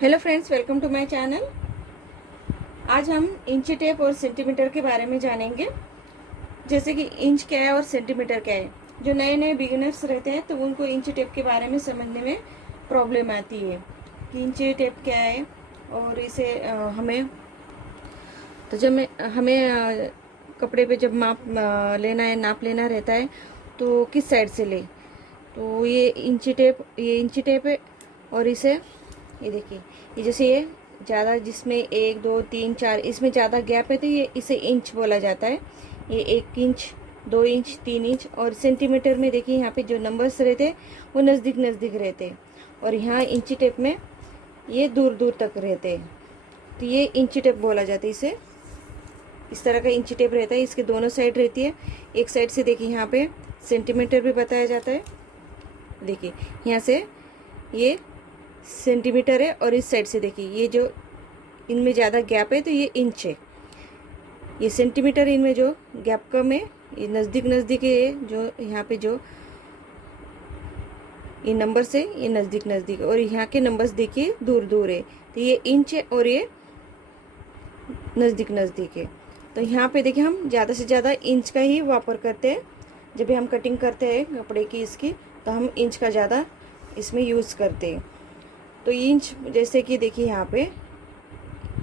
Hello friends, welcome to my channel. आज हम इंची टेप और सेंटीमीटर के बारे में जानेंगे। जैसे कि इंच क्या है और सेंटीमीटर क्या है। जो नए नए बिगिनर्स रहते हैं तो उनको इंची टेप के बारे में समझने में प्रॉब्लम आती है कि इंची टेप क्या है और इसे हमें तो जब हमें कपड़े पे जब लेना है, नाप लेना रहता है तो किस साइड से ले। तो ये इंची टेप है और इसे ये देखिए, ये जैसे ये ज़्यादा जिसमें 1 2 3 4 इसमें ज़्यादा गैप है तो ये इसे इंच बोला जाता है। ये 1 इंच, 2 इंच, 3 इंच। और सेंटीमीटर में देखिए यहाँ पे जो नंबर्स रहते हैं वो नज़दीक नज़दीक रहते हैं और यहाँ इंची टेप में ये दूर दूर तक रहते हैं। तो ये इंची टेप बोला जाता है। इसे इस तरह का इंची टेप रहता है, इसके दोनों साइड रहती है। एक साइड से देखिए यहाँ पे सेंटीमीटर भी बताया जाता है। देखिए यहाँ से ये सेंटीमीटर है और इस साइड से देखिए ये जो इनमें ज़्यादा गैप है तो ये इंच है। ये सेंटीमीटर, इनमें जो गैप कम है ये नज़दीक नज़दीक है। जो यहाँ पे जो ये नंबर्स है ये नज़दीक नज़दीक, और यहाँ के नंबर्स देखिए दूर दूर है। तो ये इंच है और ये नज़दीक नज़दीक है। तो यहाँ पे देखिए हम ज़्यादा से ज़्यादा इंच का ही वापर करते हैं। जब भी हम कटिंग करते हैं कपड़े की इसकी तो हम इंच का ज़्यादा इसमें यूज़ करते हैं। तो इंच जैसे कि देखिए यहाँ पे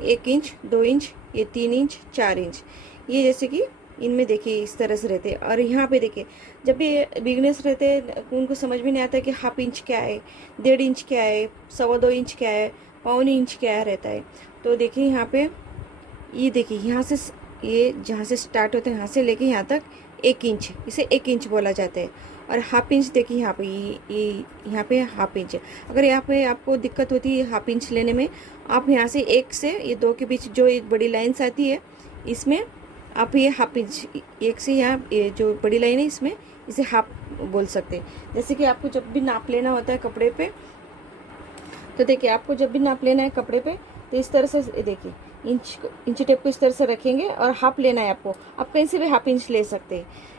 1 इंच, 2 इंच, ये 3 इंच, 4 इंच, ये जैसे कि इनमें देखिए इस तरह से रहते हैं। और यहाँ पे देखिए जब भी बिगनर्स रहते हैं उनको समझ में नहीं आता कि हाफ इंच क्या है, 1.5 इंच क्या है, 1.25 इंच क्या है, 1.25 इंच क्या रहता है। तो देखिए यहाँ पे ये देखिए यहाँ से ये जहाँ से स्टार्ट होते हैं यहाँ से लेके यहाँ तक 1 इंच, इसे 1 इंच बोला जाता है। और हाफ इंच देखिए यहाँ पे ये यहाँ पे हाफ इंच है। अगर यहाँ पे आपको दिक्कत होती है हाफ इंच लेने में, आप यहाँ से 1 से ये 2 के बीच जो एक बड़ी लाइन्स आती है इसमें आप ये हाफ इंच, 1 से यहाँ ये जो बड़ी लाइन है इसमें इसे हाफ बोल सकते हैं। जैसे कि आपको जब भी नाप लेना होता है कपड़े पे, तो देखिए आपको जब भी नाप लेना है कपड़े पे तो इस तरह से देखिए इंची टेप को इस तरह से रखेंगे और हाफ लेना है आपको। आप कहीं से भी हाफ इंच ले सकते हैं।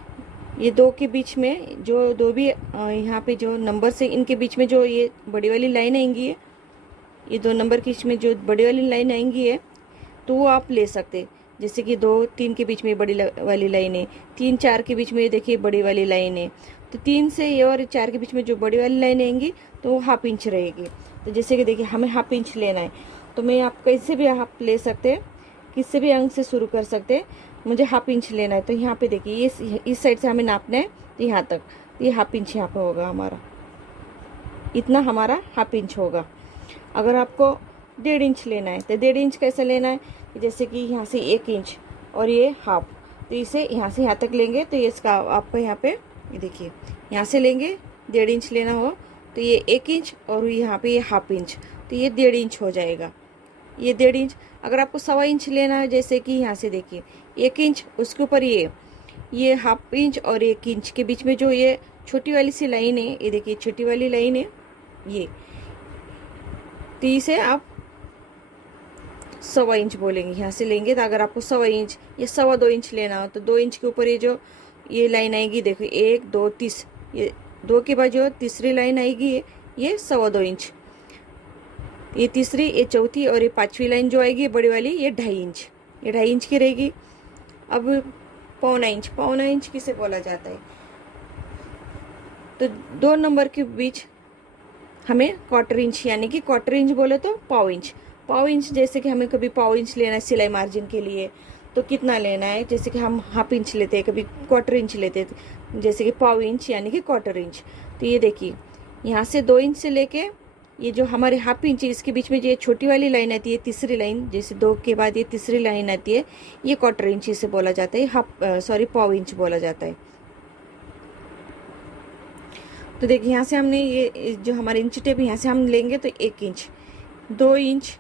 ये 2 के बीच में जो 2 भी यहाँ पे जो नंबर से इनके बीच में जो ये बड़ी वाली लाइन आएंगी है, ये 2 नंबर के बीच में जो बड़ी वाली लाइन आएंगी है तो वो आप ले सकते हैं। जैसे कि 2 3 के बीच में बड़ी वाली लाइन है, 3 4 के बीच में देखिए बड़ी वाली लाइन है। तो 3 से ये और 4 के बीच में जो बड़ी वाली लाइन आएंगी तो वो हाफ इंच रहेगी। तो जैसे कि देखिए हमें हाफ इंच लेना है तो मैं आप कैसे भी हाफ ले सकते हैं, किसी भी अंक से शुरू कर सकते हैं। मुझे हाफ इंच लेना है तो यहाँ पे देखिए ये इस साइड से हमें नापना है तो यहाँ तक, तो ये हाफ इंच यहाँ पे होगा हमारा, इतना हमारा हाफ इंच होगा। अगर आपको 1.5 इंच लेना है तो 1.5 इंच कैसे लेना है, जैसे कि यहाँ से 1 इंच और ये हाफ, तो इसे यहाँ से यहाँ तक लेंगे तो ये इसका आपको यहाँ पे ये देखिए यहाँ से लेंगे 1.5 इंच लेना हो तो ये 1 इंच और यहाँ पे ये हाफ इंच, तो ये 1.5 इंच हो जाएगा। ये 1.5 इंच। अगर आपको 1.25 इंच लेना है, जैसे कि यहाँ से देखिए 1 इंच, उसके ऊपर ये हाफ इंच और 1 इंच के बीच में जो ये छोटी वाली सी लाइन है, ये देखिए छोटी वाली लाइन है ये, तो इसे आप 1.25 इंच बोलेंगे। यहाँ से लेंगे तो अगर आपको 1.25 इंच या 2.25 इंच लेना हो तो 2 इंच के ऊपर ये जो ये लाइन आएगी देखो 1 2 3, ये 2 के बाद जो तीसरी लाइन आएगी ये 2.25 इंच, ये तीसरी, ये चौथी और ये 5वीं लाइन जो आएगी बड़ी वाली ये 2.5 इंच, ये 2.5 इंच की रहेगी। अब 1.25 इंच, 1.25 इंच किसे बोला जाता है, तो 2 नंबर के बीच हमें 1/4 इंच, यानी कि 1/4 इंच बोले तो 1.25 इंच। 1.25 इंच जैसे कि हमें कभी 1.25 इंच लेना है सिलाई मार्जिन के लिए तो कितना लेना है, जैसे कि हम हाफ इंच लेते हैं, कभी 1/4 इंच लेते हैं, जैसे कि 1.25 इंच यानी कि 1/4 इंच। तो ये देखिए यहाँ से 2 इंच से लेके ये जो हमारे हाफ इंच इसके बीच में जो ये छोटी वाली लाइन आती है, तीसरी लाइन, जैसे 2 के बाद ये तीसरी लाइन आती है, ये 1/4 इंच इसे बोला जाता है, 1.25 इंच बोला जाता है। तो देखिए यहाँ से हमने ये जो हमारे इंच टेप यहाँ से हम लेंगे तो 1 इंच, 2 इंच,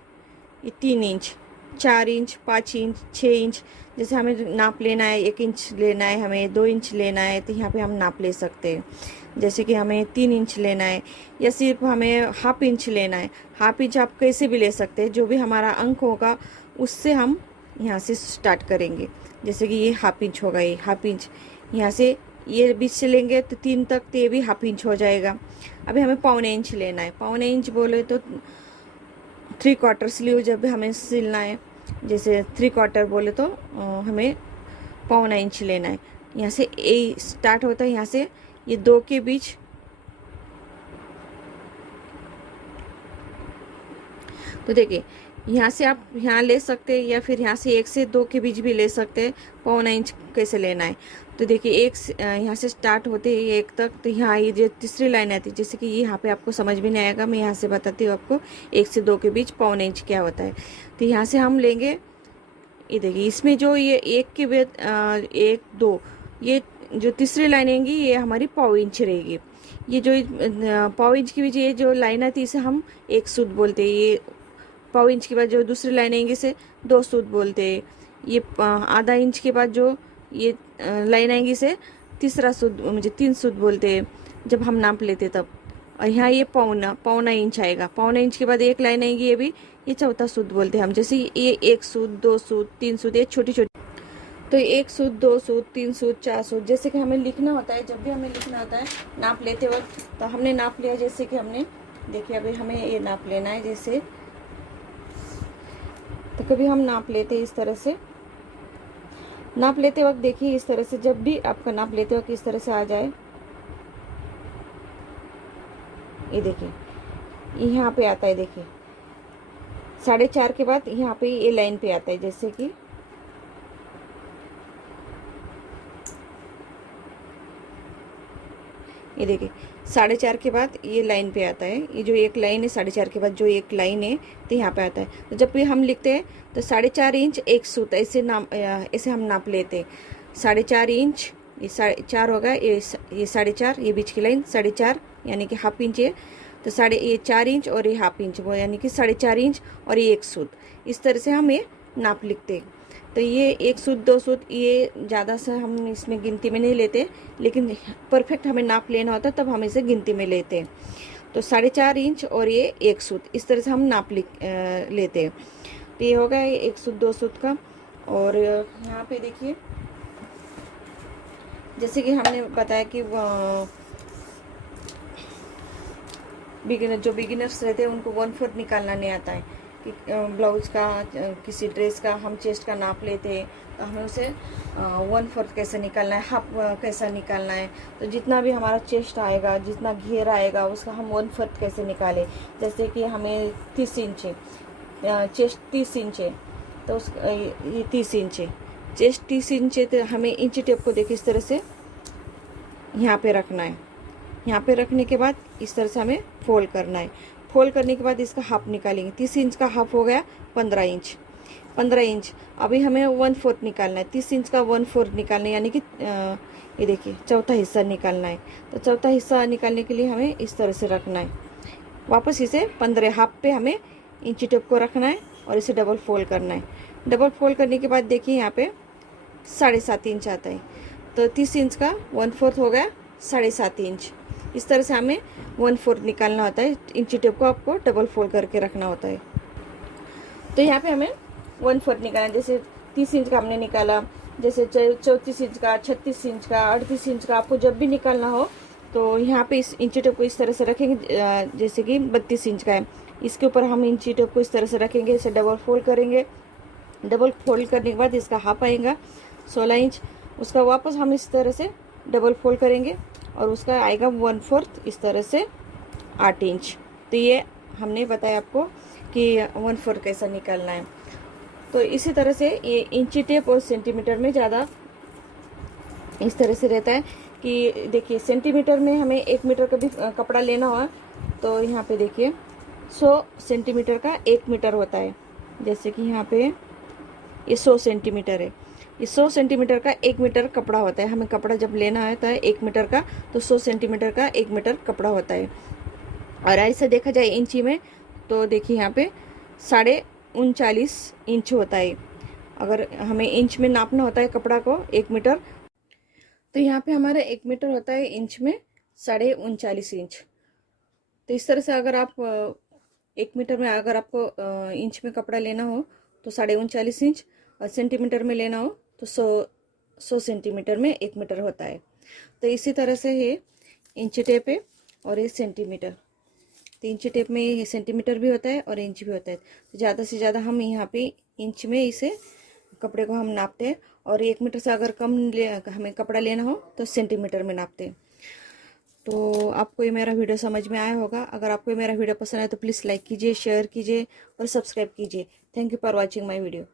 ये 3 इंच, 4 इंच, 5 इंच, 6 इंच, जैसे हमें नाप लेना है 1 इंच लेना है, हमें 2 इंच लेना है तो यहाँ पे हम नाप ले सकते हैं। जैसे कि हमें 3 इंच लेना है या सिर्फ हमें हाफ इंच लेना है, हाफ इंच आप कैसे भी ले सकते हैं, जो भी हमारा अंक होगा उससे हम यहाँ से स्टार्ट करेंगे। जैसे कि ये हाफ इंच होगा, ये हाफ इंच यहाँ से ये बीच से लेंगे तो 3 तक, तो ये भी हाफ इंच हो जाएगा। अभी हमें 1.25 इंच लेना है, 1.25 इंच बोले तो 3/4 स्लीव जब भी हमें सिलना है, जैसे 3/4 बोले तो हमें 1.25 इंच लेना है। यहाँ से ए स्टार्ट होता है, यहाँ से ये 2 के बीच, तो देखिए यहाँ से आप यहाँ ले सकते हैं या फिर यहाँ से 1 से 2 के बीच भी ले सकते हैं। 1.25 इंच कैसे लेना है, तो देखिए यहाँ से स्टार्ट होते हैं 1 तक, तो यहाँ ये जो तीसरी लाइन आती है, जैसे कि यहाँ पे आपको समझ में नहीं आएगा, मैं यहाँ से बताती हूँ आपको 1 से 2 के बीच 1.25 इंच क्या होता है। तो यहाँ से हम लेंगे, ये देखिए इसमें जो ये 1 के बाद 1 2 ये जो तीसरी लाइन आएंगी ये हमारी 1.25 इंच रहेगी। ये जो 1.25 इंच के बीच ये जो लाइन आती है इसे हम 1 सूत बोलते हैं। ये 1.25 इंच के बाद जो दूसरी लाइन आएंगी इसे 2 सूत बोलते हैं। ये आधा इंच के बाद जो ये लाइन आएंगी इसे तीसरा सूत, मुझे 3 सूत बोलते हैं जब हम नाप लेते तब। और यहाँ ये पौना इंच आएगा। 1.25 इंच के बाद एक लाइन आएगी, ये चौथा सूत बोलते हैं हम। जैसे ये 1 सूत 2 सूत 3 सूत, ये छोटी छोटी, तो 1 सूत 2 सूत 3 सूत 4 सूत, जैसे कि हमें लिखना होता है। जब भी हमें लिखना होता है नाप लेते वक्त, तो हमने नाप लिया, जैसे कि हमने देखिए अभी हमें ये नाप लेना है, जैसे तो कभी हम नाप लेते हैं इस तरह से। नाप लेते वक्त देखिए इस तरह से, जब भी आपका नाप लेते वक्त इस तरह से आ जाए, ये देखिए यहाँ पे आता है, देखिए 4.5 के बाद यहाँ पे ये लाइन पे आता है, जैसे कि ये देखिए 4.5 के बाद ये लाइन पे आता है। ये जो एक लाइन है 4.5 के बाद जो एक लाइन है, तो यहाँ पे आता है। तो जब भी हम लिखते हैं तो 4.5 इंच 1 सूत, ऐसे हम नाप लेते हैं। 4.5 इंच, ये 4.5 होगा, ये 4.5, ये बीच की लाइन 4.5 यानी कि हाफ इंच है। तो ये 4 इंच और ये हाफ इंच, वो यानी कि 4.5 इंच और ये 1 सूत, इस तरह से हम ये नाप लिखते हैं। तो ये 1 सूत 2 सूत ये ज़्यादा से हम इसमें गिनती में नहीं लेते, लेकिन परफेक्ट हमें नाप लेना होता है तब हम इसे गिनती में लेते हैं। तो 4.5 इंच और ये 1 सूत, इस तरह से हम नाप लेते हैं। तो ये हो गया 1 सूत 2 सूत का। और यहाँ पे देखिए जैसे कि हमने बताया कि बिगिनर्स रहते हैं उनको 1/4 निकालना नहीं आता है कि ब्लाउज का किसी ड्रेस का हम चेस्ट का नाप लेते हैं, तो हमें उसे 1/4 कैसे निकालना है, हाफ कैसा निकालना है। तो जितना भी हमारा चेस्ट आएगा, जितना घेर आएगा, उसका हम 1/4 कैसे निकालें। जैसे कि हमें 30 इंच है, चेस्ट 30 इंच है, तो ये 30 इंच है, चेस्ट 30 इंच है, तो हमें इंची टेप को देखिए इस तरह से यहाँ पे रखना है। यहाँ पे रखने के बाद इस तरह से हमें फोल्ड करना है। फोल्ड करने के बाद इसका हाफ निकालेंगे। 30 इंच का हाफ हो गया 15 इंच। 15 इंच अभी हमें 1/4 निकालना है। 30 इंच का 1/4 निकालना है, यानी कि ये देखिए चौथा हिस्सा निकालना है। तो चौथा हिस्सा निकालने के लिए हमें इस तरह से रखना है। वापस इसे 15 हाफ पे हमें इंची टेप को रखना है और इसे डबल फोल्ड करना है। डबल फोल्ड करने के बाद देखिए यहाँ पे 7.5 इंच आता है। तो 30 इंच का 1/4 हो गया 7.5 इंच। इस तरह से हमें 1/4 निकालना होता है। इंची टेप को आपको डबल फोल्ड करके रखना होता है। तो यहाँ पे हमें 1/4 निकालना, जैसे 30 इंच का हमने निकाला, जैसे 34 इंच का, 36 इंच का, 38 इंच का, आपको जब भी निकालना हो तो यहाँ पे इस इंची टेप को इस तरह से रखेंगे। जैसे कि 32 इंच का है, इसके ऊपर हम इंची टेप को इस तरह से रखेंगे, इसे डबल फोल्ड करेंगे। डबल फोल्ड करने के बाद इसका हाफ आएगा 16 इंच, उसका वापस हम इस तरह से डबल फोल्ड करेंगे और उसका आएगा 1/4 इस तरह से 8 इंच। तो ये हमने बताया आपको कि 1/4 कैसा निकालना है। तो इसी तरह से ये इंची टेप और सेंटीमीटर में ज़्यादा इस तरह से रहता है कि देखिए सेंटीमीटर में हमें 1 मीटर का भी कपड़ा लेना हो तो यहाँ पे देखिए 100 सेंटीमीटर का 1 मीटर होता है। जैसे कि यहाँ पे ये 100 सेंटीमीटर है, ये 100 सेंटीमीटर का 1 मीटर कपड़ा होता है। हमें कपड़ा जब लेना होता है 1 मीटर का, तो 100 सेंटीमीटर का 1 मीटर कपड़ा होता है। और ऐसे देखा जाए इंची में तो देखिए यहाँ पे 39.5 इंच होता है। अगर हमें इंच में नापना होता है कपड़ा को 1 मीटर, तो यहाँ पे हमारा 1 मीटर होता है इंच में 39.5 इंच। तो इस तरह से अगर आप 1 मीटर में अगर आपको इंच में कपड़ा लेना हो तो 39.5 इंच, और सेंटीमीटर में लेना हो तो 100 सेंटीमीटर में 1 मीटर होता है। तो इसी तरह से ये इंची टेप है और ये सेंटीमीटर। तो इंची टेप में सेंटीमीटर भी होता है और इंच भी होता है। तो ज़्यादा से ज़्यादा हम यहाँ पे इंच में इसे कपड़े को हम नापते हैं, और 1 मीटर से अगर कम हमें कपड़ा लेना हो तो सेंटीमीटर में नापते हैं। तो आपको ये मेरा वीडियो समझ में आया होगा। अगर आपको ये मेरा वीडियो पसंद आए तो प्लीज़ लाइक कीजिए, शेयर कीजिए और सब्सक्राइब कीजिए। Thank you for watching my video.